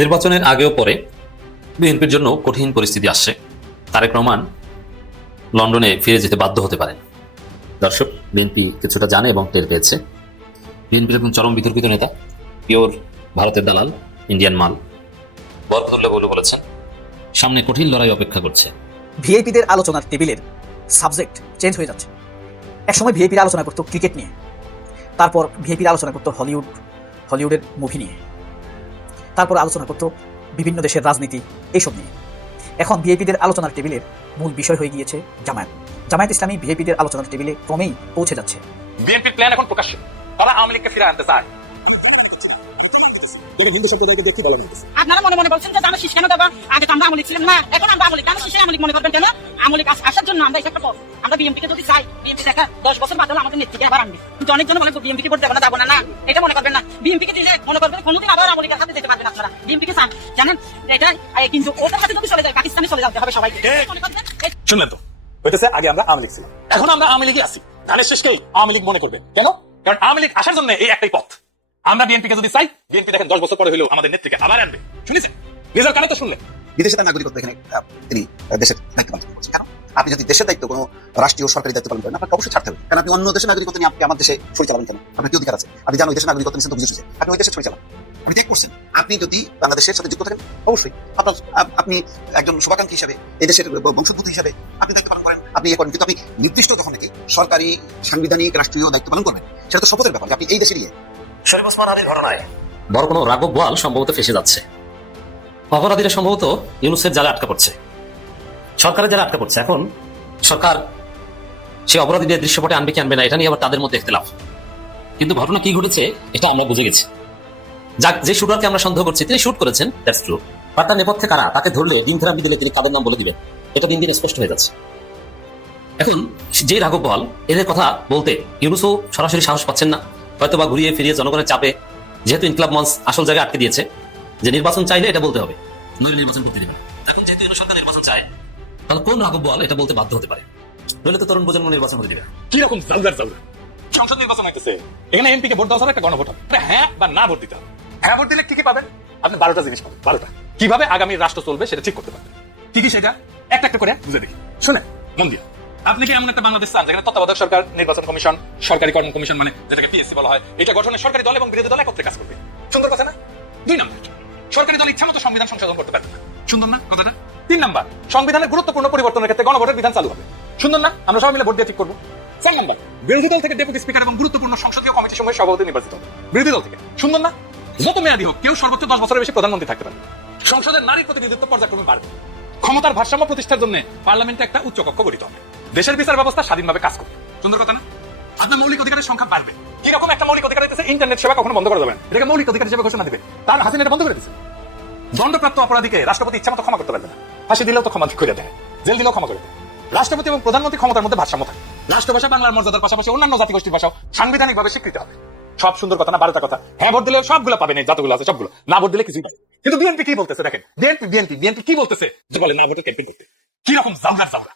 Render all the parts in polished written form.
নির্বাচনের আগেও পরে বিএনপির জন্য কঠিন পরিস্থিতি আসছে। তারেক রহমান লন্ডনে ফিরে যেতে বাধ্য হতে পারেন। দর্শক, বিএনপি কিছুটা জানে এবং টের পেয়েছে। বিএনপির একজন চরম বিতর্কিত নেতা, পিওর ভারতের দালাল, ইন্ডিয়ান মাল, বরকতুল্লাহ বুলু বলেছেন সামনে কঠিন লড়াই অপেক্ষা করছে। ভিআইপিদের আলোচনার টেবিলের সাবজেক্ট চেঞ্জ হয়ে যাচ্ছে। একসময় ভিআইপির আলোচনা করতো ক্রিকেট নিয়ে, তারপর ভিআইপির আলোচনা করতো হলিউডের মুভি নিয়ে, তারপর আলোচনা করতো বিভিন্ন দেশের রাজনীতি, এইসব নিয়ে। এখন ভিআইপিদের আলোচনার টেবিলের মূল বিষয় হয়ে গিয়েছে জামায়াত ইসলামী ভিআইপিদের আলোচনার টেবিলে ক্রমেই পৌঁছে যাচ্ছে। বিএনপির প্ল্যান এখন প্রকাশ্য, তারা আওয়ামী লীগকে ফিরে আনতে চায়। আপনারা মনে মনে বলছেন যে আমরা শীষ কেন দেবা, আগে তো আমরা আওয়ামী লীগ ছিলাম না, এখন আমরা আওয়ামী লীগ, কেন শীষে আওয়ামী লীগ মনে করবেন কেন? আওয়ামী লীগ আসার জন্য আমরা একটা পথ, আমরা বিএনপিকে যদি চাই, বিএনপি দেখা 10 বছর বাদ হলে আমাদের নেত্রীকে আবার আনবে। কিন্তু অনেকজন মনে করবে বিএনপিকে ভোট দেবো না, যাবো না, এটা মনে করবেন না। বিএনপিকে দিলে মনে করবেন কোনোদিন আবার আওয়ামী লীগের সাথে যেতে পারবেন আপনারা। বিএনপিকে চান জানেন এটা, কিন্তু ওদের সাথে যদি চলে যায়, পাকিস্তানে চলে যেতে হবে সবাইকে। শুনলেন তো, হইতেছে আগে আমরা আওয়ামী লীগ ছিলাম, এখন আমরা আওয়ামী লীগই আছি। ধানের শেষকেই আওয়ামী লীগ মনে করবেন কেন? কারণ আওয়ামী লীগ আসার জন্য এই একটাই পথ। আমরা বিএনপিকে যদি চাই, বিএনপি দেখেন 10 বছর পরে হলেও আমাদের নেত্রীকে আবার আনবে। শুনেছেন? নিজের কানে তো শুনলেন। বিদেশে তার নাগরিকত্ব, এখানে তিনি দেশের দায়িত্ব পালন করছেন। কেন? আপনি যদি দেশের দায়িত্ব কোনো রাষ্ট্রীয় সরকারি দায়িত্ব পালন করেন, আপনাকে অবশ্যই ছাড়তে হবে। কারণ আপনি অন্য দেশের নাগরিকত্ব নিয়ে আপনি আমার দেশে ছড়ি চালাবেন কেন? আপনার কি অধিকার আছে? আপনি জানো ওই দেশের নাগরিকত্ব নিচ্ছেন তো বুঝে সুঝে, আপনি ওই দেশে ছড়ি চালান, আপনি ত্যাগ করছেন। আপনি যদি বাংলাদেশের সাথে যুক্ত থাকেন, অবশ্যই আপনি একজন শুভাকাঙ্ক্ষী হিসাবে, এই দেশের বংশোদ্ভূত হিসাবে আপনি দায়িত্ব পালন করেন, আপনি করেন। কিন্তু আপনি নির্দিষ্ট যখন নাকি সরকারি সাংবিধানিক রাষ্ট্রীয় দায়িত্ব পালন করবেন, সেটা তো শপথের ব্যাপার। আপনি এই দেশে নিয়ে শরীফ ওসমান আলীর ঘটনায় বড় কোনো রাঘব বোয়াল সম্ভবত ফেসে যাচ্ছে। অপরাধীরা সম্ভবত ইউনূসের জালে আটকা পড়ছে, সরকারের জালে আটকা পড়ছে। এখন সরকার সে অপরাধীদের দৃশ্যপটে আনবে কি আনবে না, এটা নিয়ে আবার তাদের মধ্যে ইখতিলাফ। কিন্তু ঘটনা কি ঘটেছে এটা আমরা বুঝে গেছি। যে শুটারকে আমরা সন্দেহ করছি তিনি শুট করেছেন, দ্যাটস ট্রু। আর তার নেপথ্যে কারা, তাকে ধরলে দিন থেরাপি দিলে তিনি তাদের নাম বলে দিবেন, এটা দিন দিন স্পষ্ট হয়ে যাচ্ছে। এখন যে রাঘব বোয়াল, এদের কথা বলতে ইউনূসও সরাসরি সাহস পাচ্ছেন না, হয়তো বা ঘুরিয়ে ফিরিয়ে জনগণের চাপে, যেহেতু ইনকিলাব মঞ্চ আসল জায়গায় আটকে দিয়েছে যে নির্বাচন চাইলে এটা বলতে হবে, নইলে নির্বাচন করতে দেবে। এখন যেহেতু ইউনূস সরকার নির্বাচন চায়, তাহলে কোন রাঘব বোয়াল এটা বলতে বাধ্য হতে পারে? নইলে তো তরুণ প্রজন্ম নির্বাচন হতে দেবে। কিরকম সংসদ নির্বাচন হইতেছে, এখানে এমপি কে ভোট দেওয়া হবে, একটা গণভোট হবে। হ্যাঁ বা না ভোট দিতে হবে। হ্যাঁ ভোট দিলে কি কি পাবেন? আপনি 12টা জিনিস পাবেন। 12টা কিভাবে আগামী রাষ্ট্র চলবে সেটা ঠিক করতে পারবেন। কি কি সেটা একটা একটা করে বুঝে দেখি। শুনেন মন দিয়ে, আপনি কি এমন একটা বাংলাদেশ চান যেখানে তত্ত্বাবধায়ক সরকার, নির্বাচন কমিশন, সরকারি কর্ম কমিশন মানে যেটাকে পিএসসি বলা হয়, এটা গঠনে সরকারি দল এবং বিরোধী দল একত্রে কাজ করবে? সুন্দর কথা না? 2 নম্বর, সরকারি দল ইচ্ছা মতো সংবিধান সংশোধন করতে পারবে না। সুন্দর না কথাটা? 3 নম্বর, সংবিধানের গুরুত্বপূর্ণ পরিবর্তনের ক্ষেত্রে গণভোটের বিধান চালু হবে। সুন্দর না? আমরা সবাই মিলে ভোট দিয়ে ঠিক করবো। 4 নম্বর, বিরোধী দল থেকে ডেপুটি স্পিকার এবং গুরুত্বপূর্ণ সংসদীয় কমিটি সমূহের সভাপতি নির্বাচিত হবে বিরোধী দল থেকে। সুন্দর না? যত মেয়াদী হোক, কেউ সর্বোচ্চ 10 বছরের বেশি প্রধানমন্ত্রী থাকতে পারবে। সংসদের নারীর প্রতিনিধিত্ব পর্যায়ক্রমে বাড়বে। ক্ষমতার ভারসাম্য প্রতিষ্ঠার জন্য পার্লামেন্টে একটা উচ্চ কক্ষ গঠিত হবে। দেশের বিচার ব্যবস্থা স্বাধীনভাবে কাজ করবে। সুন্দর কথা না? আপনার মৌলিক অধিকারের সংখ্যা বাড়বে। কিরকম একটা মৌলিক অধিকার দিতেছে, ইন্টারনেট সেবা কখনো বন্ধ করা যাবে না, এটাকে মৌলিক অধিকার হিসেবে ঘোষণা দিবে। তার হাসিনা এটা বন্ধ করে দিচ্ছে। দণ্ডপ্রাপ্ত অপরাধীকে রাষ্ট্রপতি ইচ্ছা মতো ক্ষমা করতে পারবে না। ফাঁসি দিলেও তো ক্ষমা করে দেয়, জেল দিলেও ক্ষমা করে দেয়। রাষ্ট্রপতি এবং প্রধানমন্ত্রী ক্ষমতার মধ্যে ভারসাম্য থাকে। রাষ্ট্রভাষা বাংলার মর্যাদার পাশাপাশি অন্যান্য জাতিগোষ্ঠীর ভাষাও সাংবিধানিক ভাবে স্বীকৃত হবে। সব সুন্দর কথা না? 12টা কথা। হ্যাঁ ভোট দিলে সবগুলো পাবেন, এই যতগুলো আছে সবগুলো। না ভোট দিলে কিছুই পাবে। কিন্তু বিএনপি কি বলতেছে দেখেন, বিএনপি কি বলতেছে যে বলে না ভোটের ক্যাম্পেইন করতে। কিরকম জাউরা,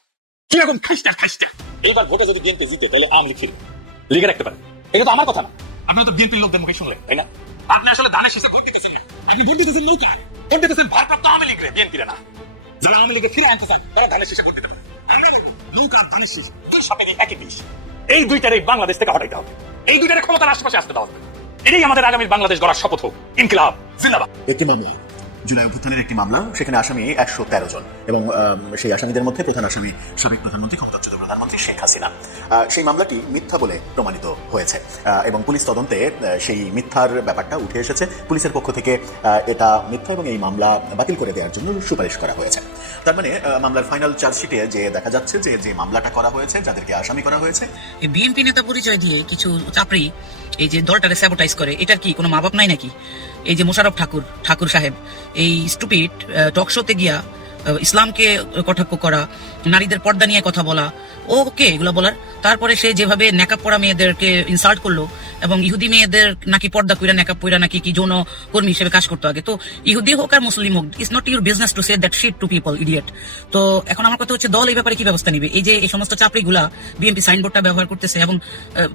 কিরকম খাইস্টা। এবার ভোটে যদি বিএনপি জিতে তাহলে আওয়ামী লীগ ফিরবে, লিগে রাখতে পারে। এটা তো আমার কথা না, আপনি তো বিএনপির লোকদের মুখে শুনলেন, তাই না? আপনি আসলে ধানের শীষে ভোট দিতেছেন, আপনি ভোট দিতেছেন নৌকা, ভোট দিতেছেন ভারপ্রাপ্ত আওয়ামী লীগ রে, বিএনপি না। যারা আওয়ামী লীগে ফিরে আনতে চান তারা ধানের শীষে ভোট দিতে পারে। নৌকা আর ধানের শীষ দুই সাথে একই বিষ। এই দুইটারে বাংলাদেশ থেকে হটাইতে হবে, এই দুইটারে ক্ষমতার আশেপাশে আসতে দেওয়া হবে। এটাই আমাদের আগামী বাংলাদেশ গড়ার শপথ হোক। ইনকিলাব জিন্দাবাদ। একটি মামলা, জুলাই অভ্যুত্থানের একটি মামলা, সেখানে আসামি 113 জন এবং সেই আসামিদের মধ্যে প্রধান আসামি সাবেক প্রধানমন্ত্রী, ক্ষমতাচ্যুত প্রধানমন্ত্রী শেখ হাসিনা। সেই মামলাটি মিথ্যা বলে প্রমাণিত হয়েছে এবং পুলিশ তদন্তে সেই মিথ্যার ব্যাপারটা উঠে এসেছে। পুলিশের পক্ষ থেকে এটা মিথ্যা এবং এই মামলা বাতিল করে দেওয়ার জন্য সুপারিশ করা হয়েছে। তার মানে মামলার ফাইনাল চার্জশিটে যে দেখা যাচ্ছে যে মামলাটা করা হয়েছে, যাদেরকে আসামি করা হয়েছে, বিএনপি নেতা পরিচয় দিয়ে কিছু চাপড়ি এই যে দলটারে স্যাবোটাইজ করে, এটার কি কোনো মা বাপ নাই নাকি? এই যে মোশাররফ ঠাকুর সাহেব এই স্টুপিড টক শোতে গিয়া ইসলামকে কটাক্ষ করা, নারীদের পর্দা নিয়ে কথা বলা, ওকে এগুলো বলার? তারপরে সে যেভাবে নেকাপ পরা মেয়েদেরকে ইনসাল্ট করলো এবং ইহুদি মেয়েদের নাকি পর্দা কইরা নেকাপ পইরা নাকি কি যৌন কর্মী হিসেবে কাজ করতো আগে, তো ইহুদি হোক আর মুসলিম হোক, it's not your business to say that shit to people, idiot. তো এখন আমার কথা হচ্ছে দল এই ব্যাপারে কি ব্যবস্থা নিবে? এই যে এই সমস্ত চাপড়িগুলা বিএনপি সাইনবোর্ডটা ব্যবহার করতেছে এবং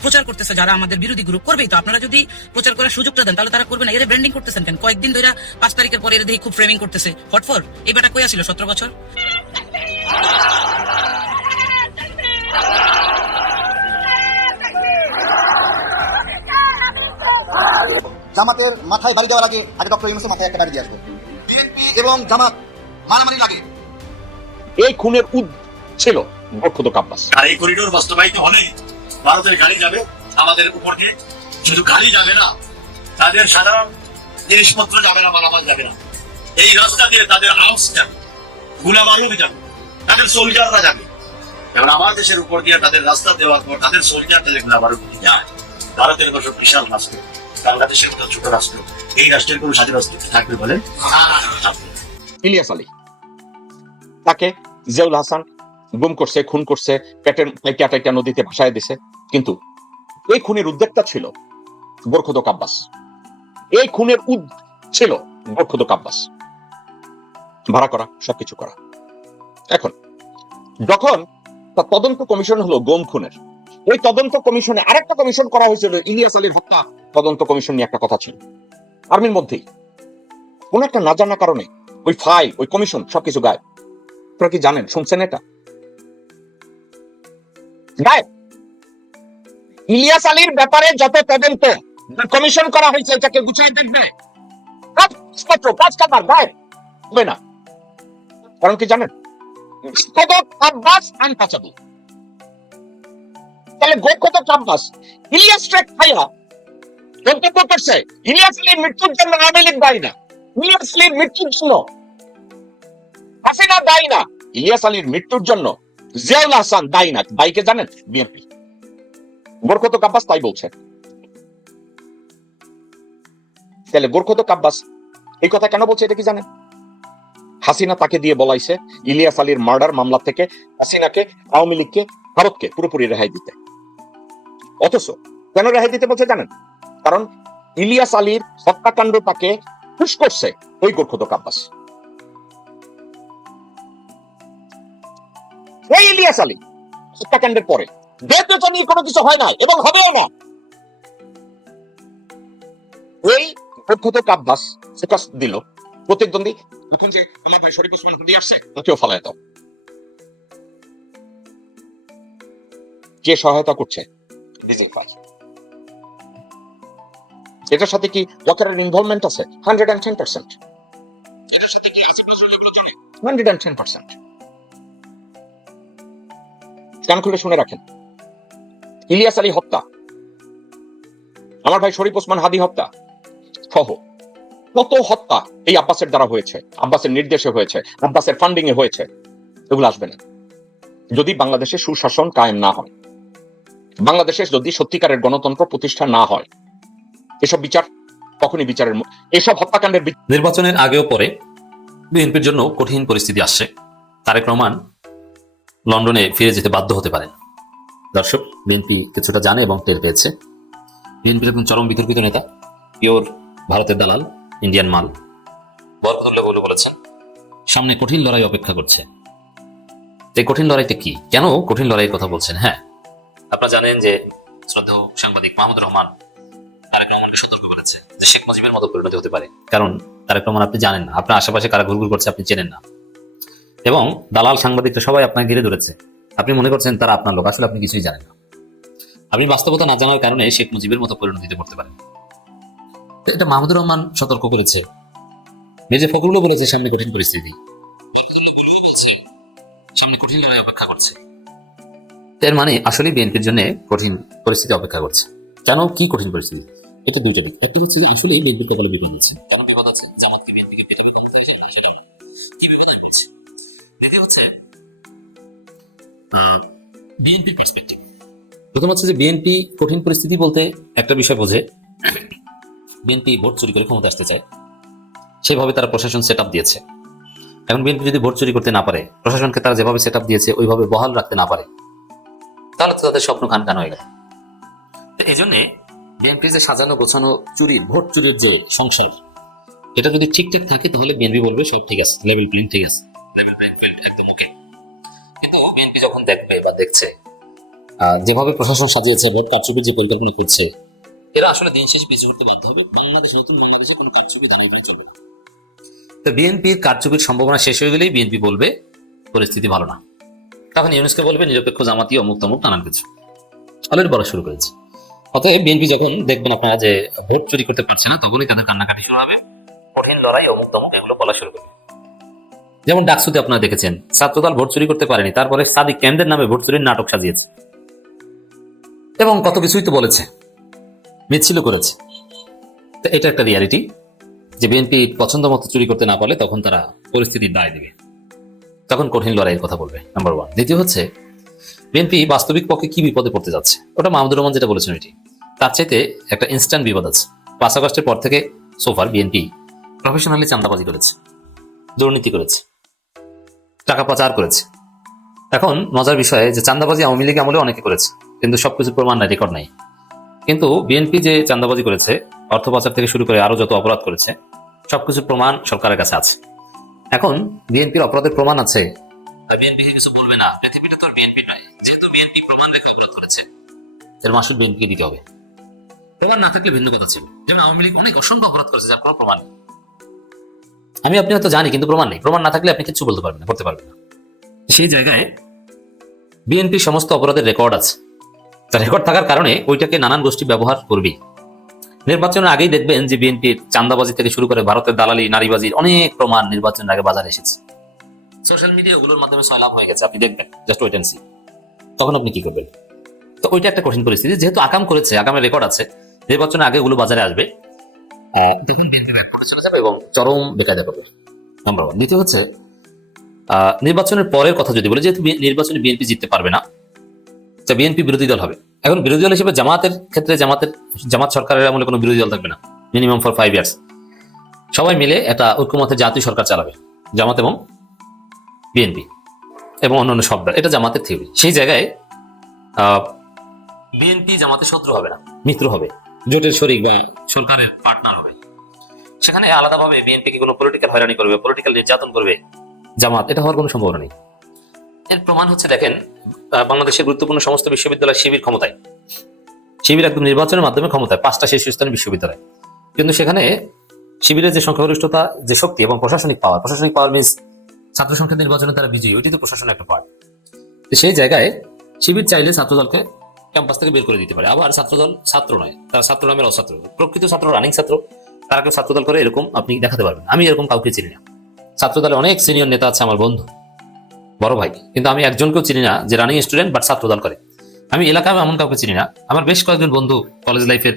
প্রচার করতেছে যারা আমাদের বিরোধী গ্রুপ, করবেই তো। আপনারা যদি প্রচার করার সুযোগটা দেন তাহলে তারা করবে না। এরা ব্র্যান্ডিং করতেছেন কেন? কয়েকদিন ধরে 5 তারিখের পরে এরা দেখি খুব ফ্রেমিং করতেছে। What for? এই বেটা কই আসিল 17 বছর? জামাতের মাথায় বাড়ি দেওয়ার আগে ডক্টর ইউনূসের মাথায় একটা বাড়ি দিয়ে আসবে। বিএনপি এবং জামাত মারামারি লাগে, এই খুনের ছিল মোর্শেদ আব্বাস। আর এই করিডোর বাস্তবায়িত হলে ভারতের গাড়ি যাবে আমাদের উপর দিয়ে, শুধু গাড়ি যাবে না, তাদের সাধারণ জিনিসপত্র যাবে না, মালামাল যাবে না। এই রাস্তা দিয়ে তাদের আর্মস যাবে, গুলা বারুদ যাবে, তাদের সোলজাররা যাবে। এবার আমার দেশের উপর দিয়ে তাদের রাস্তা দেওয়ার পর তাদের সোলজার তাদের গুলা বারুদ যায়। ভারতের মতো বিশাল রাষ্ট্র, বাংলাদেশের মতো ছোট রাষ্ট্র, এই রাষ্ট্রের কোন স্বাধীন অস্তিত্ব থাকবে বলেন? ইলিয়াস আলী, তাকে জিয়াউল হাসান গুম করছে, খুন করছে, পেটের টাইটা নদীতে ভাসায় দিছে, কিন্তু এই খুনের উদ্যোক্তা ছিল মোর্শেদ আব্বাস। এই খুনের ছিল মোর্শেদ আব্বাস, ভাড়া করা, সবকিছু করা। এখন যখন তদন্ত কমিশন হলো গুম খুনের, ওই তদন্ত কমিশনে আরেকটা কমিশন করা হয়েছিল ইলিয়াস আলীর হত্যা তদন্ত কমিশন নিয়ে একটা কথা ছিল। আর্মির মধ্যেই কোন একটা না জানা কারণে ওই ফাইল, ওই কমিশন সবকিছু গায়েব। আপনারা কি জানেন, শুনছেন এটা? গায়েব। ইলিয়াস আলীর ব্যাপারে যত তদন্ত কমিশন করা হয়েছে এটাকে গুছিয়ে দেখবে, কাগজপত্র, কাজ কারবার গায়েব হবে না। কারণ কি জানেন? আব্বাস আনটাচেবল। তাহলে গোর্খদ আব্বাস ইলিয়াস ট্রেক খাইয়া মন্তব্য করছে ইলিয়াস আলীর মৃত্যুর জন্য আওয়ামী লীগ দায়ী না, ইলিয়াস আলীর মৃত্যুর জন্য হাসিনা দায়ী না, ইলিয়াস আলীর মৃত্যুর জন্য জিয়াউল হাসান দায়ী না। দায়ীকে জানেন? বিএনপি। গোর্খদ আব্বাস তাই বলছে। তাহলে গোর্খদ আব্বাস এই কথা কেন বলছে এটা কি জানেন? হাসিনা তাকে দিয়ে বলাইছে ইলিয়াস আলীর মার্ডার মামলা থেকে হাসিনাকে, আওয়ামী লীগকে, ভারতকে পুরোপুরি রেহাই দিতে। অথচ কেন রেহাই দিতে বলছে জানেন? কারণ ইলিয়াস আলীর হত্যাকাণ্ড তাকে পুশ করছে ওই গোর্খদ আব্বাস। এই ইলিয়াস আলী হত্যাকাণ্ডের পরে দেশটা নিয়ে কোনো কিছু হয় না এবং হবেও না। এই গোর্খদ আব্বাস সেটা দিল প্রতিদ্বন্দ্বী, এখন যে আমার ভাই শরীফ ওসমান হাদি আসছে তাকেও ফালায় দাও। কে সহায়তা করছে? ডিজিটাল। এটার সাথে কি ওয়াকারের ইনভলভমেন্ট আছে? 110%। এটার সাথে কি আছে 110%। কান খুলে শুনে রাখেন, ইলিয়াস আলী হত্যা, আমার ভাই শরীফ ওসমান হাদি হত্যা সহ কত হত্যা এই আব্বাসের দ্বারা হয়েছে, আব্বাসের নির্দেশে হয়েছে, আব্বাসের ফান্ডিং এ হয়েছে। এগুলো আসবে না যদি বাংলাদেশে সুশাসন কায়েম না হয়, বাংলাদেশে যদি সত্যিকারের গণতন্ত্র প্রতিষ্ঠা না হয়। এসব বিচার কখনই বিচারের, এসব হত্যাকাণ্ডের নির্বাচনের আগেও পরে বিএনপির জন্য কঠিন পরিস্থিতি আসছে। তারেক রহমান লন্ডনে ফিরে যেতে বাধ্য হতে পারেন। দর্শক, বিএনপি কিছুটা জানে এবং টের পেয়েছে। বিএনপির একজন চরম বিতর্কিত নেতা, পিওর ভারতের দালাল, ইন্ডিয়ান মাল, বরকতুল্লাহ বলেছেন সামনে কঠিন লড়াই অপেক্ষা করছে। এই কঠিন লড়াইটা কি? কেন কঠিন লড়াইয়ের কথা বলছেন? হ্যাঁ, আপনারা জানেন যে শ্রদ্ধেয় সাংবাদিক মাহমুদুর রহমান তারেক রহমানকে সতর্ক করেছে যে শেখ মুজিবের মতো পরিণতি হতে পারে। কারণ তারেক রহমান আপনি জানেন না, আপনার আশেপাশে কারা ঘুরঘুর করছে আপনি চেনেন না, এবং দালাল সাংবাদিকরা সবাই আপনাকে ঘিরে ধরেছে। আপনি মনে করছেন তারা আপনার লোক, আসলে আপনি কিছুই জানেন না। আপনি বাস্তবতা না জানার কারণে শেখ মুজিবের মতো পরিণতিতে পড়তে পারেন। এটা মাহমুদুর রহমান সতর্ক করেছে, মির্জা ফখরুলও বলেছে সামনে কঠিন পরিস্থিতি, সামনে কঠিন লড়াই অপেক্ষা করছে। এর মানে আসলে বিএনপির জন্য কঠিন পরিস্থিতি অপেক্ষা করছে। কেন, কি কঠিন পরিস্থিতি? এটা দুইটা দিক। একটি হচ্ছে আসলে বিএনপির কপালে বেটে গেছে, কারণ বিবাদ আছে, জামাতকে বিএনপিকে পেটে বেঁধে কি বিবাদ বলছে। দ্বিতীয় হচ্ছে বিএনপির পার্সপেক্টিভ। প্রথম হচ্ছে যে বিএনপি কঠিন পরিস্থিতি বলতে একটা বিষয় বোঝে, বিএনপি ভোট চুরি করে ক্ষমতা আসতে চায়, সেভাবে তারা প্রশাসন সেট আপ দিয়েছে। এখন বিএনপি যদি ভোট চুরি করতে না পারে, প্রশাসনকে তারা যেভাবে সেট আপ দিয়েছে ওইভাবে বহাল রাখতে না পারে, তো তাদের স্বপ্ন খান হয়ে গেল। এই জন্যে বিএনপি যে সাজানো গোছানো চুরির ভোট চুরির যে সংসার, এটা যদি ঠিকঠাক থাকে তাহলে বিএনপি বলবে সব ঠিক আছে, লেভেল প্লেইং ঠিক আছে, লেভেল প্লেইং ফিল্ড একদম ওকে। কিন্তু বিএনপি যখন দেখবে বা দেখছে যেভাবে প্রশাসন সাজিয়েছে, ভোট কারচুপির যে পরিকল্পনা করছে, এরা আসলে দিন শেষে পিছু করতে বাধ্য হবে। নতুন বাংলাদেশে কোনো কারচুপি দাঁড়াই চলবে না। তো বিএনপির কারচুপির সম্ভাবনা শেষ হয়ে গেলেই বিএনপি বলবে পরিস্থিতি ভালো না, তখন ইউনুসকে বলবে নিরপেক্ষ জামাতি অমুক তমুক নানান কিছু অলরেডি বলা শুরু করেছে। অতএব বিএনপি যখন দেখবেন আপনারা যে ভোট চুরি করতে পারছে না, তখনই তাদের কান্নাকাটি শুরু হবে, কঠিন লড়াই অমুক তমুক এগুলো বলা শুরু করবে। যেমন ডাকসুতে আপনারা দেখেছেন ছাত্রদল ভোট চুরি করতে পারেনি, তারপরে সাদিক কেন্দ্রের নামে ভোট চুরির নাটক সাজিয়েছে এবং কত কিছুই তো বলেছে, মিছিল করেছে। তো এটা একটা রিয়ালিটি যে বিএনপি পছন্দ মতো চুরি করতে না পারলে তখন তারা পরিস্থিতির দায় দিবে, তখন কঠিন লড়াইয়ের কথা বলবে, নাম্বার ওয়ান। দ্বিতীয় হচ্ছে বিএনপি বাস্তবিক পক্ষে কি বিপদে পড়তে যাচ্ছে, ওটা মাহমুদুর রহমান যেটা বলেছেন এটি তার চাইতে একটা ইনস্ট্যান্ট বিপদ আছে। 5 আগস্টের পর থেকে সোফার বিএনপি প্রফেশনালি চাঁদাবাজি করেছে, দুর্নীতি করেছে, টাকা পাচার করেছে। এখন মজার বিষয় যে চাঁদাবাজি আওয়ামী লীগ আমলে অনেকে করেছে, কিন্তু সবকিছু প্রমাণ নাই, রেকর্ড নাই। কিন্তু বিএনপি যে চাঁদাবাজি করেছে, অর্থ পাচার থেকে শুরু করে আরো যত অপরাধ করেছে, সবকিছু প্রমাণ সরকারের কাছে আছে। এখন বিএনপির অপরাধের প্রমাণ আছে, বিএনপি কিছু বলবে না, পৃথিবীটা তো বিএনপি নয়। যেহেতু বিএনপি প্রমাণ রেখে অপরাধ করেছে, এর মাসুল বিএনপিকে দিতে হবে। প্রমাণ না থাকলে ভিন্ন কথা ছিল, যেমন আওয়ামী লীগ অনেক অসংখ্য অপরাধ করেছে যার কোনো প্রমাণ নেই। আপনি হয়তো জানি, কিন্তু প্রমাণ নেই। প্রমাণ না থাকলে আপনি কিছু বলতে পারবেন না, করতে পারবেন না। সেই জায়গায় বিএনপি সমস্ত অপরাধের রেকর্ড আছে, তার রেকর্ড থাকার কারণে ওইটাকে নানান গোষ্ঠী ব্যবহার করবে। নির্বাচনের আগেই দেখবেন যে বিএনপির চাঁদাবাজি থেকে শুরু করে ভারতের দালালি, নারীবাজির অনেক প্রমাণ নির্বাচনের আগে বাজারে এসেছে। সোশ্যাল মিডিয়া ওগুলোর মাধ্যমে সয়লাভ হয়ে গেছে, আপনি দেখবেন, জাস্ট ওয়েট এন্ড সি। তখন আপনি কি করবেন? তো ওইটা একটা কঠিন পরিস্থিতি, যেহেতু আকাম করেছে, আগামের রেকর্ড আছে, নির্বাচনের আগে ওগুলো বাজারে আসবে, তখন বিএনপি চলে যাবে এবং চরম বেকায়দা করবে, নাম্বার ওয়ান। দ্বিতীয় হচ্ছে নির্বাচনের পরের কথা যদি বলি, যেহেতু নির্বাচনে বিএনপি জিততে পারবে না, বিএনপি বিরোধী দল হবে। এখন বিরোধী দল হিসেবে জামাতের ক্ষেত্রে জামাত সরকারের আমলে কোনো বিরোধী দল থাকবে না, মিনিমাম ফর 5 ইয়ার্স। সবাই মিলে একটা ঐক্যমত্যে জাতীয় সরকার চালাবে, জামাত এবং বিএনপি এবং অন্যান্য সব দল। এটা জামাতের থিওরি। সেই জায়গায় বিএনপি জামাতের শত্রু হবে না, মিত্র হবে, জোটের শরিক বা সরকারের পার্টনার হবে। সেখানে আলাদাভাবে বিএনপিকে কোনো পলিটিক্যাল হয়রানি করবে, পলিটিক্যাল নির্যাতন করবে জামাত, এটা হওয়ার কোনো সম্ভাবনা নেই। এর প্রমাণ হচ্ছে দেখেন, বাংলাদেশের গুরুত্বপূর্ণ সমস্ত বিশ্ববিদ্যালয় শিবির ক্ষমতায়, শিবির একদম নির্বাচনের মাধ্যমে ক্ষমতায়, 5টা শীর্ষস্থানীয় বিশ্ববিদ্যালয়। কিন্তু সেখানে শিবিরের যে সংখ্যাগরিষ্ঠতা, যে শক্তি এবং প্রশাসনিক পাওয়ার মিনস ছাত্র সংখ্যা নির্বাচনে তারা বিজয়ী, ওইটি তো প্রশাসনের একটা পার্ট। সেই জায়গায় শিবির চাইলে ছাত্রদলকে ক্যাম্পাস থেকে বের করে দিতে পারে। আবার ছাত্রদল ছাত্র নয়, তারা ছাত্র নামের অছাত্র, প্রকৃত ছাত্র, রানিং ছাত্র, তারা কেউ ছাত্রদল করে এরকম আপনি দেখাতে পারবেন। আমি এরকম কাউকে চিনি না। ছাত্রদলে অনেক সিনিয়র নেতা আছে, আমার বন্ধু, বড় ভাই, কিন্তু আমি একজনকেও চিনি না যে রানিং স্টুডেন্ট বাট ছাত্রদল করে। আমি এলাকায় এমন কাউকে চিনি না। আমার বেশ কয়েকজন বন্ধু কলেজ লাইফের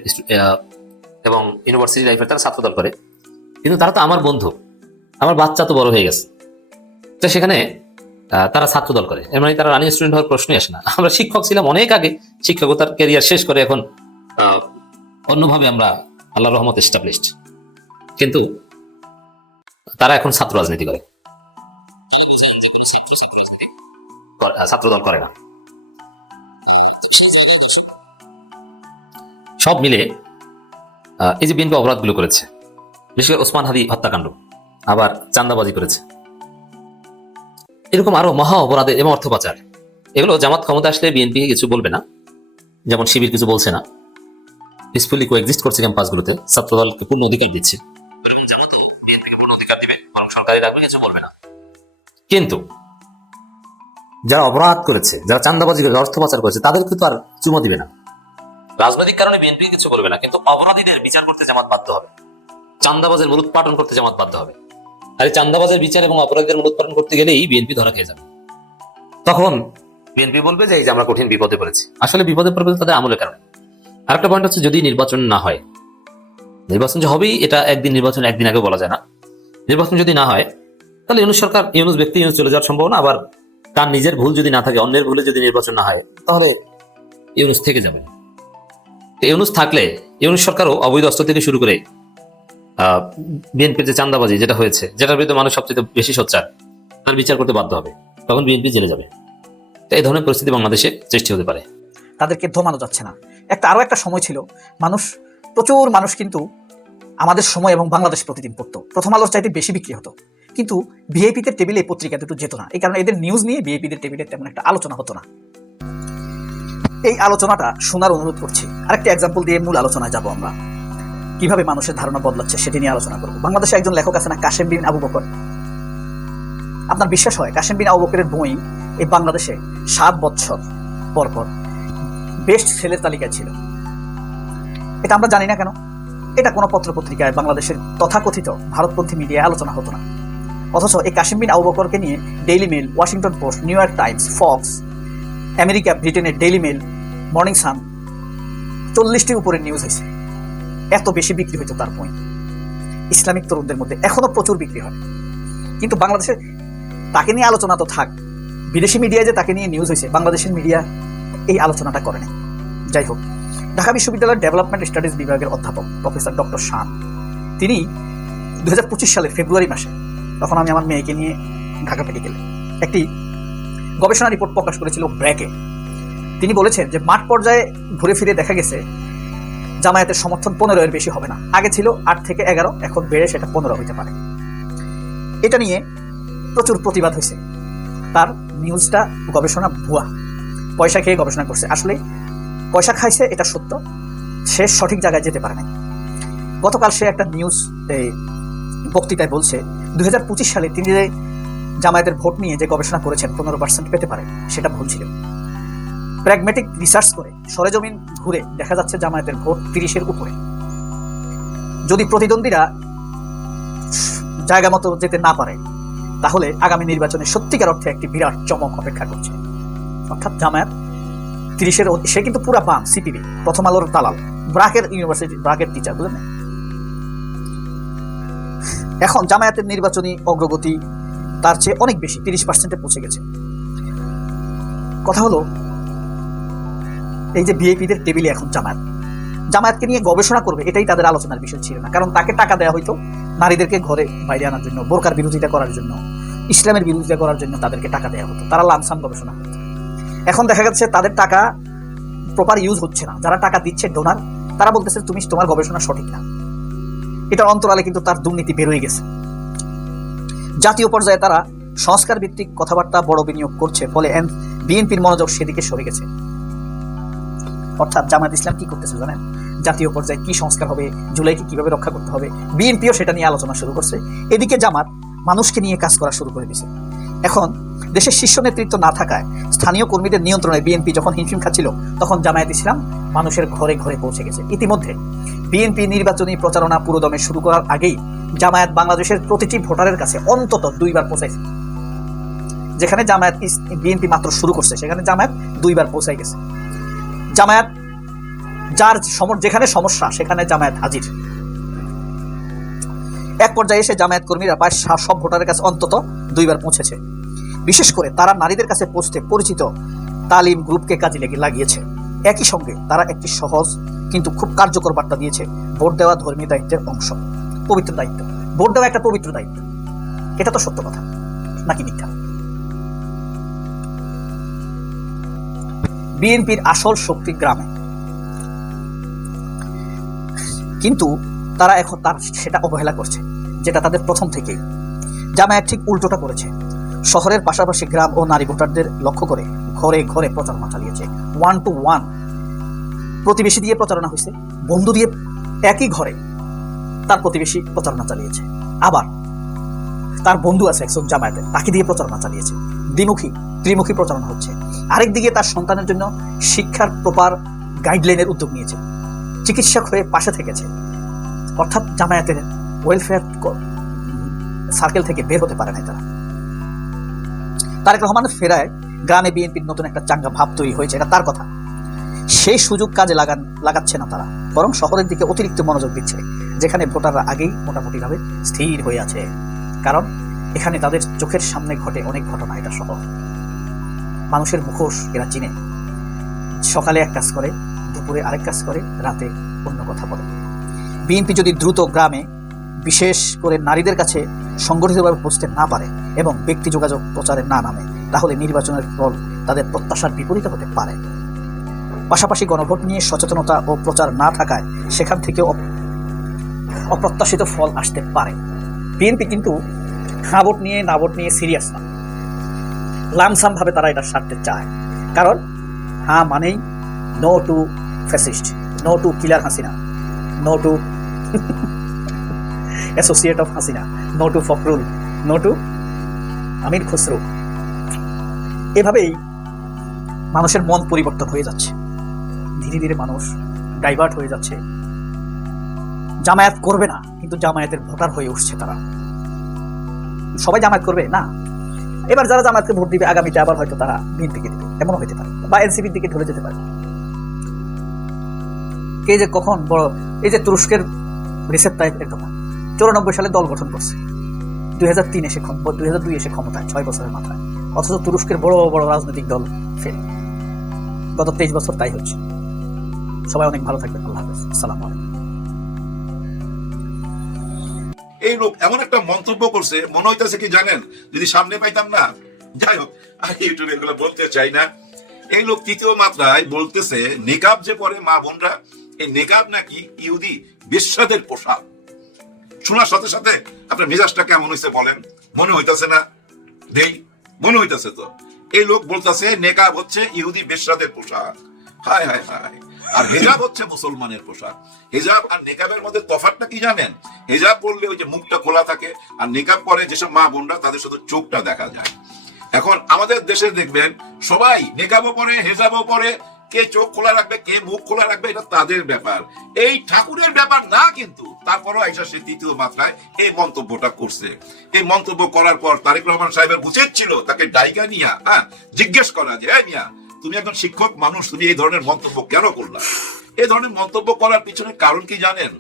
এবং ইউনিভার্সিটি লাইফের, তারা ছাত্রদল করে, কিন্তু তারা তো আমার বন্ধু, আমার বাচ্চা তো বড় হয়ে গেছে, তো সেখানে তারা ছাত্রদল করে, এর মানে তারা রানিং স্টুডেন্ট হওয়ার প্রশ্নই আসে না। আমরা শিক্ষক ছিলাম অনেক আগে, শিক্ষকতার ক্যারিয়ার শেষ করে এখন অন্যভাবে আমরা আল্লাহর রহমত এস্টাবলিশড, কিন্তু তারা এখন ছাত্র রাজনীতি করে, ছাত্রদল করে না। সব মিলে এই যে বিএনপি অপরাধগুলো করেছে, বিশেষ করে ওসমান হাদি হত্যাকাণ্ড, আবার চাঁদাবাজি করেছে, এরকম আরো মহা অপরাধে এবং অর্থ পাচার, এগুলো জামাত ক্ষমতা আসলে বিএনপি কিছু বলবে না, যেমন শিবির কিছু বলছে না, পিসফুলি কোএক্সিস্ট করছে ক্যাম্পাসগুলোতে, ছাত্রদলকে পূর্ণ অধিকার দিচ্ছে, জামাতও বিএনপিকে পূর্ণ অধিকার দিবে, বরং সরকারি রাখবে, কিছু বলবে না। কিন্তু যারা অপরাধ করেছে, যারা চাঁদাবাজি করেছে, অর্থ পাচার করেছে, তাদেরকে তো আর চুমো দিবে না। রাজনৈতিক কারণে বিএনপি কিছু বলবে না, কিন্তু অপরাধীদের বিচার করতে জামাত বাধ্য হবে, চাঁদাবাজের মূলোৎপাটন করতে জামাত বাধ্য হবে। আর চাঁদাবাজের বিচার এবং অপরাধীদের মূলোৎপাটন করতে গেলেই বিএনপি ধরা খেয়ে যাবে। তখন বিএনপি বলবে যে আমরা কঠিন বিপদে পড়েছি। আসলে বিপদে পড়বে তাদের আমলের কারণে। আরেকটা পয়েন্ট হচ্ছে, যদি নির্বাচন না হয়, নির্বাচন যে হবেই এটা নির্বাচন একদিন আগে বলা যায় না। নির্বাচন যদি না হয়, তাহলে ইউনূস ব্যক্তি চলে যাওয়ার সম্ভাবনা। আবার তার নিজের ভুল যদি না থাকে, অন্যের ভুলে যদি নির্বাচন না হয়, তাহলে ইউনূস থেকে যাবে। ইউনূস থাকলে ইউনূস সরকারও অবৈধ অস্ত্র থেকে শুরু করে বিএনপির যে চাঁদাবাজি যেটা হয়েছে, যেটার বিরুদ্ধে মানুষ সবচেয়ে বেশি সোচ্চার, তার বিচার করতে বাধ্য হবে, তখন বিএনপি জেলে যাবে। এই ধরনের পরিস্থিতি বাংলাদেশে সৃষ্টি হতে পারে। তাদেরকে দমানো যাচ্ছে না। আরও একটা সময় ছিল, প্রচুর মানুষ কিন্তু আমাদের সময় এবং বাংলাদেশ প্রতিদিন পড়তো, প্রথম আলোর চাইতে বেশি বিক্রি হতো, কিন্তু ভিআইপিদের টেবিলে এই পত্রিকা দুটো যেত না। এই কারণে এদের নিউজ নিয়ে ভিআইপিদের টেবিলে তেমন একটা আলোচনা হতো না। এই আলোচনাটা শোনার অনুরোধ করছি। আরেকটা এক্সাম্পল দিয়ে মূল আলোচনায় যাব। আমরা কিভাবে মানুষের ধারণা বদলাচ্ছে সেটি নিয়ে আলোচনা করব। বাংলাদেশে একজন লেখক আছে না, কাশেম বিন আবু বকর। আপনার বিশ্বাস হয় কাশেম বিন আবু বকরের বই এই বাংলাদেশে 7 বছর পর পর বেস্ট সেলের তালিকায় ছিল? এটা আমরা জানি না কেন। এটা কোনো পত্রপত্রিকায় বাংলাদেশের তথাকথিত ভারতপন্থী মিডিয়ায় আলোচনা হতো না। অথচ এই কাশেম বিন আবু বকরকে নিয়ে Daily Mail, Washington Post, New York Times, Fox, America, ব্রিটেনের ডেইলি মেল, মর্নিং সান 40টির উপরে নিউজ হয়েছে। এত বেশি বিক্রি হইতো তার বই। ইসলামিক তরুণদের মধ্যে এখনো প্রচুর বিক্রি হয়। কিন্তু বাংলাদেশে তাকে নিয়ে আলোচনা তো থাক, বিদেশি মিডিয়ায় যে তাকে নিয়ে নিউজ হয়েছে, বাংলাদেশের মিডিয়া এই আলোচনাটা করেনি। যাই হোক, ঢাকা বিশ্ববিদ্যালয়ের ডেভেলপমেন্ট স্টাডিজ বিভাগের অধ্যাপক প্রফেসর ডক্টর শান, তিনি 2025 সালের ফেব্রুয়ারি মাসে, তখন আমি আমার মেয়েকে নিয়ে ঢাকা মেডিকেলে একটি গবেষণা রিপোর্ট প্রকাশ করেছিল ব্র্যাকে। তিনি বলেছেন যে মাঠ পর্যায়ে ঘুরে ফিরে দেখা গেছে জামায়াতের সমর্থন 15-এর বেশি হবে না। আগে ছিল 8 থেকে 11, এখন বেড়ে সেটা 15 হইতে পারে। এটা নিয়ে প্রচুর প্রতিবাদ হয়েছে। তার নিউজটা গবেষণা ভুয়া, পয়সা খেয়ে গবেষণা করছে। আসলে পয়সা খাইছে এটা সত্য, সে সঠিক জায়গায় যেতে পারে না। গতকাল সে একটা নিউজ বক্তৃতায় বলছে 2025 সালে তিনি যে জামায়াতের ভোট নিয়ে যে গবেষণা করেছেন 15% পেতে পারে, সেটা ভুল ছিল। প্র্যাগম্যাটিক রিসার্চ করে সরেজমিন ঘুরে দেখা যাচ্ছে জামায়াতের ভোট 30-এর উপরে। যদি প্রতিদ্বন্দ্বীরা জায়গা মতো যেতে না পারে, তাহলে আগামী নির্বাচনে সত্যিকার অর্থে একটি বিরাট চমক অপেক্ষা করছে। অর্থাৎ জামায়াত 30-এর, সে কিন্তু পুরা বাম, সিপিবি, প্রথম আলোর দালাল, ব্রাকের ইউনিভার্সিটি, ব্রাকের টিচার, বুঝলেন? এখন জামায়াতের নির্বাচনী অগ্রগতি তার চেয়ে অনেক বেশি, 30%-এ পৌঁছে গেছে। কথা হলো, এই যে ভিআইপিদের টেবিলে এখন জামায়াতকে নিয়ে গবেষণা করবে, এটাই তাদের আলোচনার বিষয় ছিল না। কারণ তাকে টাকা দেওয়া হইতো নারীদেরকে ঘরে বাইরে আনার জন্য, বোরকার বিরোধিতা করার জন্য, ইসলামের বিরোধিতা করার জন্য তাদেরকে টাকা দেওয়া হতো। তারা লামসাম গবেষণা করত। এখন দেখা যাচ্ছে তাদের টাকা প্রপার ইউজ হচ্ছে না। যারা টাকা দিচ্ছে, ডোনার, তারা বলতেছে তুমি তোমার গবেষণা সঠিক না। এটার অন্তরালে কিন্তু তার দুর্নীতি বেরোয় গেছে। জাতীয় পর্যায়ে তারা সংস্কার ভিত্তিক কথাবার্তা বড় বিনিয়োগ করছে, ফলে বিএনপির মনোযোগ সেদিকে সরে গেছে। অর্থাৎ জামায়াত ইসলাম কি করতেছে জানেন? জাতীয় পর্যায়ে কি সংস্কার হবে, জুলাইকে কিভাবে রক্ষা করতে হবে, বিএনপিও সেটা নিয়ে আলোচনা শুরু করছে। এদিকে জামাত মানুষকে নিয়ে কাজ করা শুরু করে দিয়েছে। এখন দেশের শীর্ষ নেতৃত্ব না থাকায় স্থানীয় কর্মীদের নিয়ন্ত্রণে বিএনপি যখন হিমশিম খাচ্ছিল, তখন জামায়াত ইসলাম মানুষের ঘরে ঘরে পৌঁছে গেছে। ইতিমধ্যে বিএনপি নির্বাচনী প্রচারণা পুরোদমে শুরু করার আগেই জামায়াত বাংলাদেশের প্রতিটি ভোটারের কাছে অন্তত 2 বার পৌঁছাইছে। যেখানে জামায়াত বিএনপি মাত্র শুরু করছে, সেখানে জামায়াত 2 বার পৌঁছাই গেছে। জামায়াত যেখানে সমস্যা, সেখানে জামায়াত হাজির। এক পর্যায়ে এসে জামায়াত কর্মীরা প্রায় সব ভোটারের কাছে অন্তত 2 বার পৌঁছেছে। বিশেষ করে তারা নারীদের কাছে পৌঁছতে পরিচিত তালিম গ্রুপকে কাজে লাগিয়েছে। একই সঙ্গে তারা একটি সহজ কিন্তু খুব কার্যকর বার্তা দিয়েছে, ভোট দেওয়া ধর্মীয় দায়িত্বের অংশ, পবিত্র দায়িত্ব। ভোট দেওয়া একটা পবিত্র দায়িত্ব। এটা তো সত্য কথা নাকি মিথ্যা? বিএনপির আসল শক্তি গ্রামে, কিন্তু তারা এখন সেটা অবহেলা করছে, যেটা তাদের প্রথম থেকেই। জামায়াত ঠিক উল্টোটা করেছে। শহরের পাশাপাশি গ্রাম ও নারী ভোটারদের লক্ষ্য করে ঘরে ঘরে প্রচারণা চালিয়েছে। 1 to 1 প্রতিবেশী দিয়ে প্রচারণা হয়েছে, বন্ধু দিয়ে একই ঘরে তার প্রতিবেশী প্রচারণা চালিয়েছে। আবার তার বন্ধু আছে একজন জামায়াতের, তাকে দিয়ে প্রচারণা চালিয়েছে। দ্বিমুখী ত্রিমুখী প্রচারণা হচ্ছে। আরেকদিকে তার সন্তানের জন্য শিক্ষার প্রপার গাইডলাইনের উদ্যোগ নিয়েছে, চিকিৎসক হয়ে পাশে থেকেছে। অর্থাৎ জামায়াতের ওয়েলফেয়ার সার্কেল থেকে বের হতে পারে না তারা। তারেক রহমানের ফেরায় গ্রামে বিএনপির নতুন একটা চাঙ্গা ভাব তৈরি হয়েছে, এটা তার কথা। সেই সুযোগ কাজে লাগাচ্ছে না তারা, বরং শহরের দিকে অতিরিক্ত মনোযোগ দিচ্ছে, যেখানে ভোটাররা আগেই মোটামুটিভাবে স্থির হয়ে আছে। কারণ এখানে তাদের চোখের সামনে ঘটে অনেক ঘটনা। এটা শহর, মানুষের মুখোশ এরা চিনে। সকালে এক কাজ করে, দুপুরে আরেক কাজ করে, রাতে অন্য কথা বলে। বিএনপি যদি দ্রুত গ্রামে বিশেষ করে নারীদের কাছে সংগঠিতভাবে পৌঁছতে না পারে এবং ব্যক্তি যোগাযোগ প্রচারে না নামে, তাহলে নির্বাচনের ফল তাদের প্রত্যাশার বিপরীত হতে পারে। পাশাপাশি গণভোট নিয়ে সচেতনতা ও প্রচার না থাকায় সেখান থেকে অপ্রত্যাশিত ফল আসতে পারে। বিএনপি কিন্তু হ্যাঁ ভোট নিয়ে না ভোট নিয়ে সিরিয়াস না, লামসাম ভাবে তারা এটা সারতে চায়। কারণ হ্যাঁ মানেই no to fascist, no to killer Hasina, no to associate of Hasina, no to Fakhrul, no to Amir Khasru. এভাবেই মানুষের মন পরিবর্তন হয়ে যাচ্ছে, ধীরে ধীরে মানুষ ডাইভার্ট হয়ে যাচ্ছে। জামায়াত করবে না, কিন্তু জামায়াতের ভোটার হয়ে উঠছে তারা। সবাই জামায়াত করবে না, এবার যারা জামায়াতকে ভোট দিবে আগামীতে আবার হয়তো তারা বিএনপিকে দিবে, এমনও হতে পারে, বা এনসিপির দিকে ঢলে যেতে পারে। কে যে কখন বড়, এই যে তুরস্কের রিসেপ তাইপ এরকম 94 সালে দল গঠন করছে, 2002 এসে ক্ষমতায় 6 বছরের মাথায়, অথচ তুরস্কের বড় বড় রাজনৈতিক দল ফেল। গত 23 বছর তাই হচ্ছে। সবাই অনেক ভালো থাকবেন, আল্লাহ হাফেজ, আসসালামু আলাইকুম। এই লোক এমন একটা মন্তব্য করছে, মনে হইতেছে কি জানেন, যদি সামনে পাইতাম না। যাই হোক, আমি ইউটিউবে এগুলো বলতে চাই না। এই লোক তৃতীয় মাত্রায় বলতেছে নেকাব যে পরে মা বোনরা, এই নেকাব নাকি ইহুদি বেশ্যাদের পোশাক। শোনার সাথে সাথে আপনার মেজাজটা কেমন হয়েছে বলেন? মনে হইতেছে না? দেই মনে হইতেছে তো। এই লোক বলতেছে নেকাব হচ্ছে ইহুদি বেশ্যাদের পোশাক। হায় হায় হায়। আর হেজাব হচ্ছে মুসলমানের পোশাক। হেজাব আর নেকাবের মধ্যে তফাৎটা কি জানেন? হেজাব পরলে ওই যে মুখটা খোলা থাকে, আর নেকাব পরে যেসব মা বোনরা তাদের শুধু চোখটা দেখা যায়। এখন আমাদের দেশে দেখবেন সবাই নেকাবও পরে, হেজাবও পরে, কে চোখ খোলা রাখবে, কে মুখ খোলা রাখবে, এটা তাদের ব্যাপার, এই ঠাকুরের ব্যাপার না। কিন্তু তারপরও আইসা সে তৃতীয় মাত্রায় এই মন্তব্যটা করছে। এই মন্তব্য করার পর তারেক রহমান সাহেবের উচিত ছিল তাকে ডাইগা নিয়া জিজ্ঞেস করা যে, এই মিয়া, তুমি একজন শিক্ষক মানুষ, তুমি এই ধরনের মন্তব্য কেন করলা? এই ধরনের মন্তব্য করার পিছনে কারণ কি জানেন?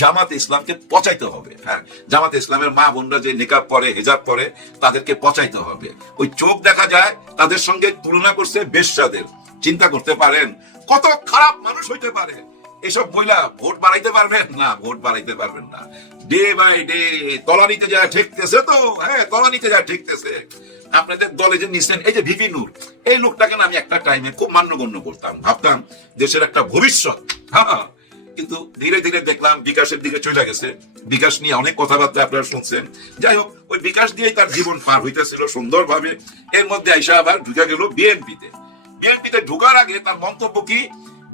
জামাতে ইসলামকে পচাইতে হবে। হ্যাঁ, জামাতে ইসলামের মা বোনরা যে নিকাব পরে, হিজাব পরে, তাদেরকে পচাইতে হবে। ওই চোখ দেখা যায়, তাদের সঙ্গে তুলনা করছে বেশ্যাদের। চিন্তা করতে পারেন কত খারাপ মানুষ হইতে পারে এসব মহিলা? ভোট বাড়াইতে পারবেন না, ভোট বাড়াইতে পারবেন না। ডে বাই ডে তলানিতে যায় ঠেকতেছে তো। হ্যাঁ, তলানিতে যায় ঠেকতেছে। আপনাদের দলে যে নিছেন এই যে ভিপি নূর, এই লোকটাকে না আমি একটা টাইমে খুব মান্যগণ্য করতাম, ভাবতাম দেশের একটা ভবিষ্যৎ। হ্যাঁ, কিন্তু ধীরে ধীরে দেখলাম বিকাশের দিকে চলে গেছে। বিকাশ নিয়ে অনেক কথাবার্তা আপনারা শুনছেন। যাই হোক, ওই বিকাশ দিয়েই তার জীবন পার হইতেছিল সুন্দরভাবে। এর মধ্যে আইসা আবার ঢুকে গেল বিএনপিতে। বিএনপিতে ঢুকার আগে তার মন্তব্য কি?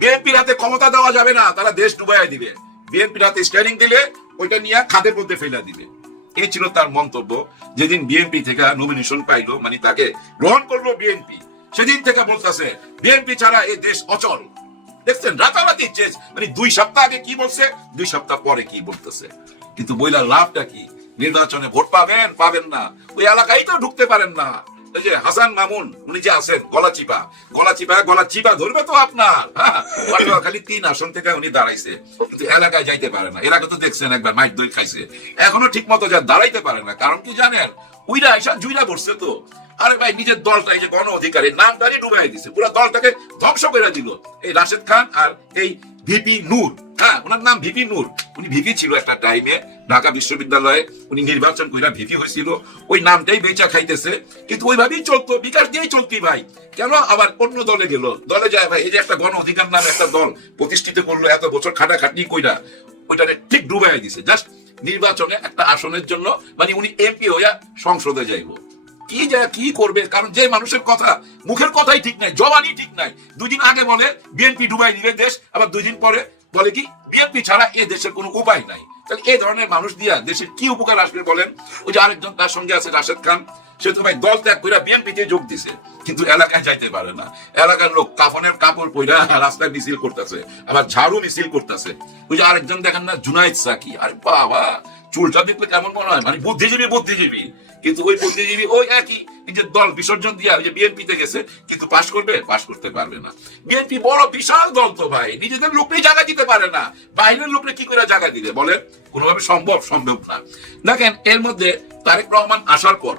বিএনপির হাতে ক্ষমতা দেওয়া যাবে না, তারা দেশ ডুবাইয়া দিবে। বিএনপির হাতে স্টিয়ারিং দিলে ওইটা নিয়ে খাদের মধ্যে ফেলে দিবে। এই ছিল তার মন্তব্য। যেদিন বিএনপি থেকে নমিনেশন পাইলো, মানে তাকে গ্রহণ করলো বিএনপি, সেদিন থেকে বলতেছে বিএনপি ছাড়া এই দেশ অচল। দেখছেন, রাতারাতি চেঞ্জ। মানে 2 সপ্তাহ আগে কি বলছে, 2 সপ্তাহ পরে কি বলতেছে। কিন্তু বইলার লাভটা কি? নির্বাচনে ভোট পাবেন, পাবেন না, ওই এলাকায় তো ঢুকতে পারেন না। এই যে হাসান মামুন, উনি যে আছেন গলা চিপা ধরবে তো আপনার। খালি 3 আসন থেকে উনি দাঁড়াইছে, কিন্তু এলাকায় যাইতে পারে না। এর আগে তো দেখছেন একবার মাইক দই খাইছে, এখনো ঠিক মতো যা দাঁড়াইতে পারে না। কারণ কি জানেন? উইরা আইসা জুইরা বসছে তো। আরে ভাই, নিজের দলটা এই যে গণ অধিকারের নামটারই ডুবাই দিছে, পুরো দলটাকে ধ্বংস করে দিল এই রাশেদ খান আর এই ভিপি নূর। হ্যাঁ, ওনার নাম ভিপি নূর। উনি ভিপি ছিল একটা টাইমে ঢাকা বিশ্ববিদ্যালয়ে, উনি নির্বাচন কইরা ভিপি হয়েছিল। ওই নামটাই বেচা খাইতেছে, কিন্তু ওইভাবেই চলতো, বিকাশ দিয়েই চলতি ভাই। কেন আবার অন্য দলে গেল? দলে যায় ভাই, এই যে একটা গণ অধিকার নামে একটা দল প্রতিষ্ঠিত করলো, এত বছর খাটাখাটনি কইরা ওইটারে ঠিক ডুবাই দিছে জাস্ট নির্বাচনে একটা আসনের জন্য। মানে উনি এমপি হইয়া সংসদে যাইব, কি করবে? কারণ যে মানুষের কথা, মুখের কথাই ঠিক নাই, জবানই ঠিক নাই। 2 দিন আগে বলে বিএনপি ডুবাই দিবে দেশ, আবার 2 দিন পরে বলে কি বিএনপি ছাড়া এ দেশের কোনো উপায় নাই। তাহলে এই ধরনের মানুষ দিয়া দেশের কি উপকার আসবে বলেন? ওই যে আরেকজন তার সঙ্গে আছে রাশেদ খান, সে তো ভাই দল ত্যাগ করে বিএনপিতে যোগ দিছে, কিন্তু এলাকায় যাইতে পারে না। এলাকার লোক কাফনের কাপড় পইরা রাস্তায় মিছিল করতেছে, আবার ঝাড়ু মিছিল করতেছে। ওই যে আরেকজন দেখেন না, জুনাইদ সাকি, আরে বাবা, চুলটা দেখলে কেমন মনে হয়, মানে বুদ্ধিজীবী। কিন্তু ওই বুদ্ধিজীবী ওই একই নিজের দল বিসর্জন দিয়া ওই যে বিএনপিতে গেছে, কিন্তু পাশ করতে পারবে না। বিএনপি বড় বিশাল দল তো ভাই, নিজেদের লোকটাই জায়গা দিতে পারে না, বাইরের লোকটা কি করে জায়গা দিবে বলেন? কোনোভাবে সম্ভব না। দেখেন, এর মধ্যে তারেক রহমান আসার পর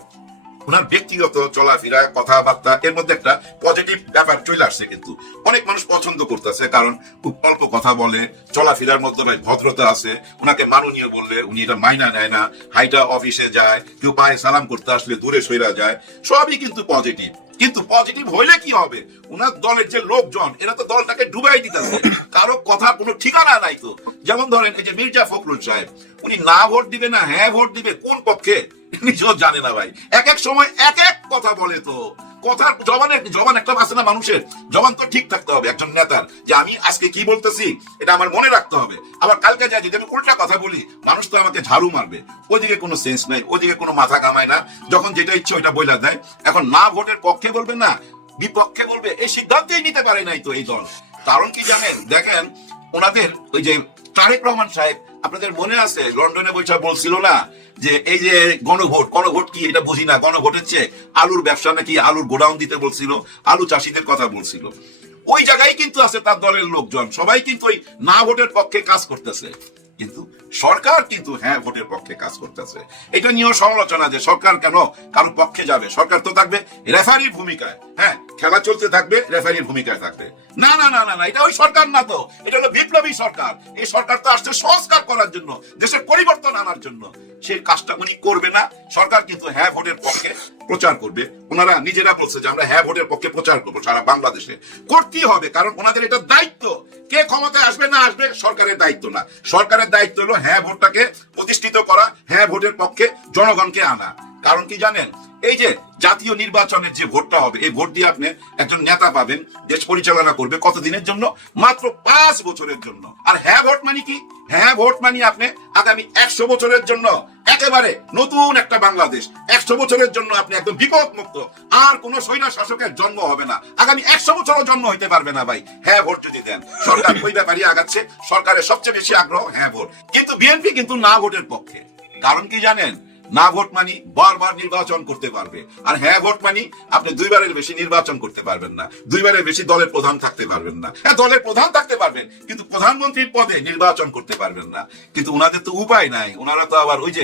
ওনার ব্যক্তিগত চলাফেরা, কথাবার্তা, এর মধ্যে একটা পজিটিভ ব্যাপার চলে আসছে। কিন্তু অনেক মানুষ পছন্দ করতেছে, কারণ খুব অল্প কথা বলে, চলাফেরার মধ্যে ভাই ভদ্রতা আছে। ওনাকে মাননীয় বললে উনি এটা মাইনা নেয় না, হাইটা অফিসে যায়, কেউ পায়ে সালাম করতে আসলে দূরে সইরা যায়, সবই কিন্তু পজিটিভ। কিন্তু পজিটিভ হইলে কি হবে, ওনার দলের যে লোকজন এরা তো দলটাকে ডুবাই দিতেছে, কারো কথা কোনো ঠিকানা নাই তো। যেমন ধরেন এই যে মির্জা ফখরুল সাহেব, উনি না ভোট দিবে না হ্যাঁ ভোট দিবে, কোন পক্ষে নিজেও জানে না ভাই। এক এক সময় এক এক কথা বলে, তো কথার জবান একটা আছে না মানুষের, জবান তো ঠিক থাকতে হবে একজন নেতার, যে আমি আজকে কি বলতেছি এটা আমার মনে রাখতে হবে। আবার কালকে যাই যদি আমি উল্টা কথা বলি, মানুষ তো আমাকে ঝাড়ু মারবে। ওইদিকে কোনো সেন্স নাই, ওইদিকে কোনো মাথা কামায় না, যখন যেটা ইচ্ছে ওইটা বইলা দেয়। এখন না ভোটের পক্ষে বলবে না বিপক্ষে বলবে, এই সিদ্ধান্তই নিতে পারে নাই তো এই দল। কারণ কি জানেন, দেখেন ওনাদের ওই যে তারেক রহমান সাহেব, আপনাদের মনে আছে লন্ডনে বৈঠা বলছিল না যে এই যে গণভোট কি এটা বুঝি না, গণভোটের চেয়ে আলুর ব্যবসা নাকি, আলুর গোডাউন দিতে বলছিল, আলু চাষীদের কথা বলছিল। ওই জায়গায় কিন্তু আছে তার দলের লোকজন, সবাই কিন্তু ওই না ভোটের পক্ষে কাজ করতেছে, কিন্তু সরকার কিন্তু হ্যাঁ ভোটের পক্ষে কাজ করতেছে। এটা নিয়েও সমালোচনা যে সরকার কেন কারো পক্ষে যাবে, সরকার তো থাকবে রেফারির ভূমিকায়। হ্যাঁ, খেলা চলতে থাকবে, রেফারির ভূমিকায় থাকবে। না না না না না, এটা ওই সরকার না তো, এটা হলো বিপ্লবী সরকার। এই সরকার তো আসছে সংস্কার করার জন্য, দেশের পরিবর্তন আনার জন্য। সেই কাজটা উনি করবে না। সরকার কিন্তু হ্যাঁ ভোটের পক্ষে প্রচার করবে। ওনারা নিজেরা বলছে যে আমরা হ্যাঁ ভোটের পক্ষে প্রচার করবো সারা বাংলাদেশে, করতেই হবে, কারণ ওনাদের এটা দায়িত্ব। কে ক্ষমতায় আসবে না আসবে সরকারের দায়িত্ব না, সরকারের দায়িত্ব হলো হ্যাঁ ভোটটাকে প্রতিষ্ঠিত করা, হ্যাঁ ভোটের পক্ষে জনগণকে আনা। কারণ কি জানেন, এই যে জাতীয় নির্বাচনের যে ভোটটা হবে, এই ভোট দিয়ে আপনি একজন নেতা পাবেন, দেশ পরিচালনা করবে কতদিনের জন্য, মাত্র 5 বছরের জন্য। আর হ্যাঁ ভোট মানে কি, হ্যাঁ ভোট মানে আপনি আগামী 100 বছরের জন্য একেবারে নতুন একটা বাংলাদেশ, 100 বছরের জন্য আপনি একদম বিপদ মুক্ত, আর কোন স্বৈরা শাসকের জন্ম হবে না, আগামী 100 বছরও জন্ম হইতে পারবে না ভাই হ্যাঁ ভোট যদি দেন। সরকার ওই ব্যাপারই আগাচ্ছে, সরকারের সবচেয়ে বেশি আগ্রহ হ্যাঁ ভোট। কিন্তু বিএনপি কিন্তু না ভোটের পক্ষে। কারণ কি জানেন, না ভোট মানি বারবার নির্বাচন করতে পারবে, আর হ্যাঁ ভোট মানি আপনি 2 বারের বেশি নির্বাচন করতে পারবেন না, 2 বারের বেশি দলের প্রধান থাকতে পারবেন না। হ্যাঁ, দলের প্রধান থাকতে পারবেন, কিন্তু প্রধানমন্ত্রীর পদে নির্বাচন করতে পারবেন না। কিন্তু ওনাদের তো উপায় নাই, ওনারা তো আবার ওই যে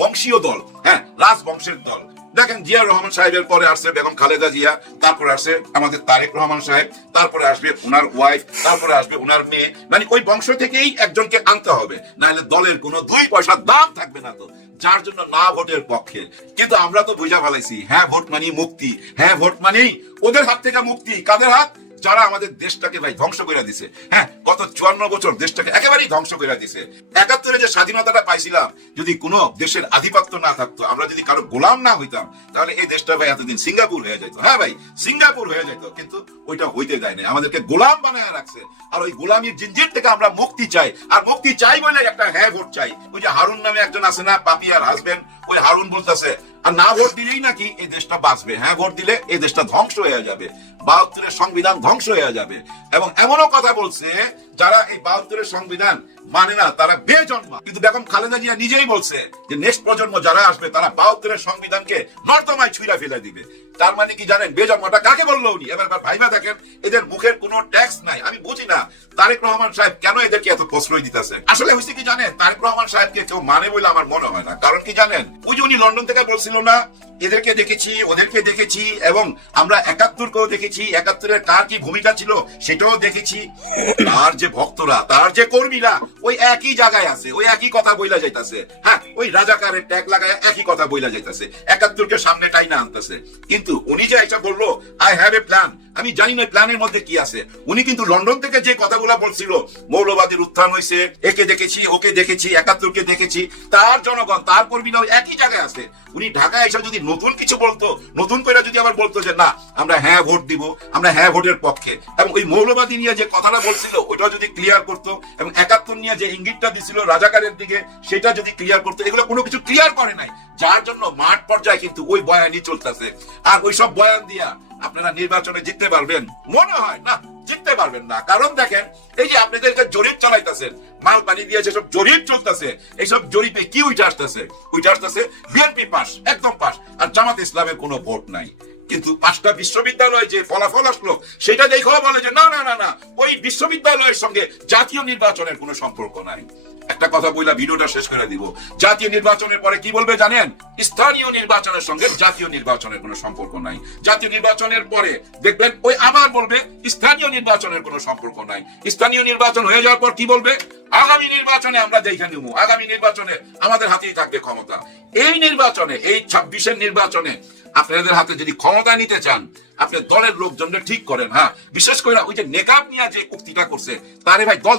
বংশীয় দল, হ্যাঁ রাজবংশের দল। দেখেন জিয়া রহমান সাহেবের পরে আসছে বেগম খালেদা জিয়া, তারপরে আসছে আমাদের তারেক রহমান সাহেব, তারপরে আসবে ওনার ওয়াইফ, তারপরে আসবে ওনার মেয়ে। মানে ওই বংশ থেকেই একজনকে আনতে হবে, নাহলে দলের কোনো 2 পয়সার দাম থাকবে না। তো যার জন্য না ভোটের পক্ষে। কিন্তু আমরা তো বুঝা ফেলাইছি হ্যাঁ ভোট মানি মুক্তি, হ্যাঁ ভোট মানেই ওদের হাত থেকে মুক্তি। কাদের হাত? যারা আমাদের দেশটাকে ভাই ধ্বংস করে দিছে। হ্যাঁ, গত 54 বছর দেশটাকে একেবারেই ধ্বংস করে দিছে। 71-এ যে স্বাধীনতাটা পাইছিলাম, যদি কোনো দেশের আধিপত্য না থাকতো, আমরা যদি কারো গোলাম না হইতাম, তাহলে এই দেশটা ভাই এতদিন সিঙ্গাপুর হয়ে যেত। হ্যাঁ ভাই, সিঙ্গাপুর হয়ে যেত, কিন্তু ওইটা হইতে দেয় না, আমাদেরকে গোলাম বানায় রাখছে। আর ওই গোলামির জিঞ্জির থেকে আমরা মুক্তি চাই, আর মুক্তি চাই বলে একটা হ্যাঁ ভোট চাই। ওই যে হারুন নামে একজন আছে না, পাপিয়ার হাজবেন্ড, ওই হারুন বলতেছে আর না ভোট দিলেই নাকি এই দেশটা বাঁচবে, হ্যাঁ ভোট দিলে এই দেশটা ধ্বংস হয়ে যাবে, 72-এর সংবিধান ধ্বংস হয়ে যাবে। এবং এমনও কথা বলছে যারা এই 72-এর সংবিধান মানে না তারা বেজন্মা। কিন্তু বেগম খালেদা জিয়া নিজেই বলছে যে নেক্সট প্রজন্ম যারা আসবে তারা 72-এর সংবিধানকে নর্দমায় ছুঁড়া ফেলে দিবে। তার মানে কি জানেন, বেজন্মাটা কাকে বললো উনি? এবার ভাইবা দেখেন, এদের মুখের কোনো ট্যাক্স নাই। আমি বুঝি না তারেক রহমান সাহেব কেন এদেরকে এত প্রশ্রয় দিতেছে। আসলে হয়েছে কি জানেন, তারেক রহমান সাহেবকে কেউ মানে বলে আমার মনে হয় না। কারণ কি জানেন, ওই যে উনি লন্ডন থেকে বলছিল না, এদেরকে দেখেছি ওদেরকে দেখেছি, এবং আমরা 71-কেও দেখেছি, 71-এর কার কি ভূমিকা ছিল সেটাও দেখেছি। তার যে ভক্তরা, তার যে কর্মীরা ওই একই জায়গায় আছে, ওই একই কথা বইলা যাইতাছে। হ্যাঁ, ওই রাজাকারের ট্যাগ লাগায় একই কথা বইলা যাইতাছে, 71-কে সামনে টাইনা আনতেছে। কিন্তু উনি যে এটা বললো আই হ্যাভ এ প্ল্যান, আমি জানি না প্ল্যানের মধ্যে কি আছে। উনি কিন্তু লন্ডন থেকে যে কথাগুলা বলছিল, মৌলবাদীর উত্থান হয়েছে, একে দেখেছি ওকে দেখেছি, 71-কে দেখেছি, তার জনগণ তার কর্মীরাও একই জায়গায় আছে। উনি ঢাকায় এসে যদি নতুন কিছু বলতো, নতুন করে যদি আবার বলতো যে না আমরা হ্যাঁ ভোট দিব, আমরা হ্যাঁ ভোটের পক্ষে, এবং ওই মৌলবাদী নিয়ে যে কথাটা বলছিল ওইটা যদি ক্লিয়ার করতো, এবং 71 নিয়ে যে ইঙ্গিতটা দিছিল রাজাকারের দিকে সেটা যদি ক্লিয়ার করতো, এগুলো কোনো কিছু ক্লিয়ার করে নাই। যার জন্য মাঠ পর্যায়ে কিন্তু ওই বয়ানই চলতেছে। আর ওই সব বয়ান দিয়া আপনারা নির্বাচনে জিততে পারবেন মনে হয় না, জিততে পারবেন না। কারণ দেখেন, এই যে আপনাদেরকে জরিপ চালাইতেছেন, মাল পানি দিয়ে যেসব জরিপ চলতেছে, এইসব জরিপে কি উঠে আসতেছে? বিএনপি পাস, একদম পাস, আর জামাত ইসলামের কোনো ভোট নাই। কিন্তু 5টা বিশ্ববিদ্যালয় যে ফলাফল আসলো সেটা দেখেও বলে যে না না না না, ওই বিশ্ববিদ্যালয়ের সঙ্গে জাতীয় নির্বাচনের কোনো সম্পর্ক নাই। একটা কথা বইলা ভিডিওটা শেষ করে দিব, জাতীয় নির্বাচনের পরে কি বলবে জানেন? স্থানীয় নির্বাচনের সঙ্গে জাতীয় নির্বাচনের কোনো সম্পর্ক নাই। জাতীয় নির্বাচনের পরে দেখবেন ওই আবার বলবে স্থানীয় নির্বাচনের কোনো সম্পর্ক নাই। স্থানীয় নির্বাচন হয়ে যাওয়ার পর কি বলবে? আগামী নির্বাচনে আমরা দেখে নিব, আগামী নির্বাচনে আমাদের হাতেই থাকবে ক্ষমতা। এই নির্বাচনে, এই 26-এর নির্বাচনে আপনাদের হাতে যদি ক্ষমতা নিতে চান আপনার দলের লোকজনকে ঠিক করেন। হ্যাঁ, বিশেষ করে ওই যে নেকাব নিয়ে যে উক্তিটা করছে তারে ভাই দল